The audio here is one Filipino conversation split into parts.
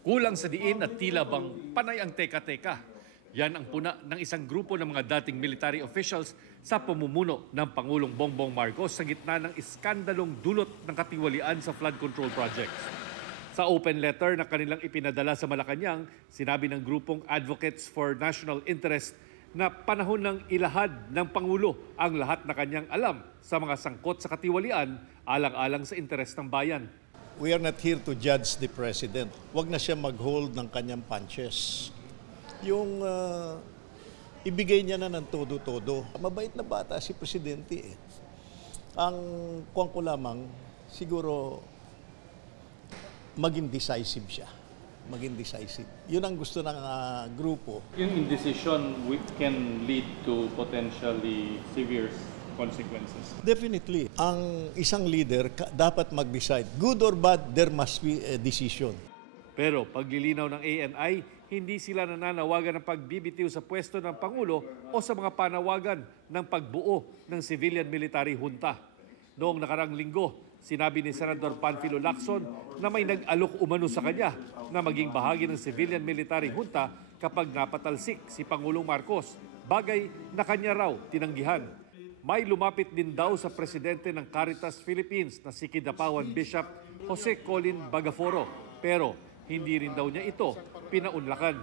Kulang sa diin at tila bang panay ang teka-teka. Yan ang puna ng isang grupo ng mga dating military officials sa pamumuno ng Pangulong Bongbong Marcos sa gitna ng iskandalong dulot ng katiwalian sa flood control projects. Sa open letter na kanilang ipinadala sa Malacanang, sinabi ng grupong Advocates for National Interest na panahon ng ilahad ng Pangulo ang lahat na kanyang alam sa mga sangkot sa katiwalian alang-alang sa interes ng bayan. We are not here to judge the President. Huwag na siya mag-hold ng kanyang punches. Yung ibigay niya na ng todo-todo. Mabait na bata si Presidente eh. Ang kuwang ko lamang, siguro maging decisive siya. Maging decisive. Yun ang gusto ng grupo. Yung indecision can lead to potentially severe consequences. Definitely. Ang isang leader dapat mag-decide. Good or bad, there must be a decision. Pero paglilinaw ng ANI, hindi sila nananawagan ng pagbibitiw sa pwesto ng Pangulo o sa mga panawagan ng pagbuo ng civilian-military junta. Noong nakarang linggo, sinabi ni Senador Panfilo Lacson na may nag-alok umano sa kanya na maging bahagi ng civilian-military junta kapag napatalsik si Pangulong Marcos, bagay na kanya raw tinanggihan. May lumapit din daw sa presidente ng Caritas Philippines na si Kidapawan Bishop Jose Colin Bagaforo, pero hindi rin daw niya ito pinaunlakan.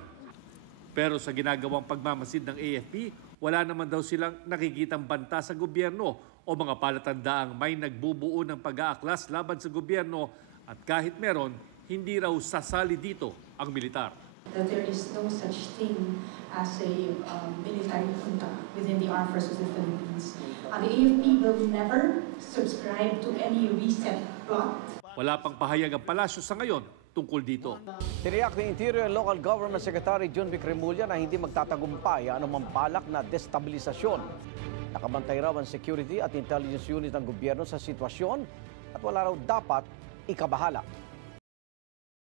Pero sa ginagawang pagmamasid ng AFP, wala naman daw silang nakikitang banta sa gobyerno o mga palatandaang may nagbubuo ng pag-aaklas laban sa gobyerno at kahit meron, hindi raw sasali dito ang militar. That there is no such thing as a military junta within the Armed Forces of the Philippines. The AFP will never subscribe to any reset plot. Wala pang pahayag ang palasyo sa ngayon tungkol dito. Tiniyak ni Interior and Local Government Secretary John Vic Remulla na hindi magtatagumpay ang anumang balak na destabilisasyon. Nakabantay raw ang security at intelligence unit ng gobyerno sa sitwasyon at wala raw dapat ikabahala.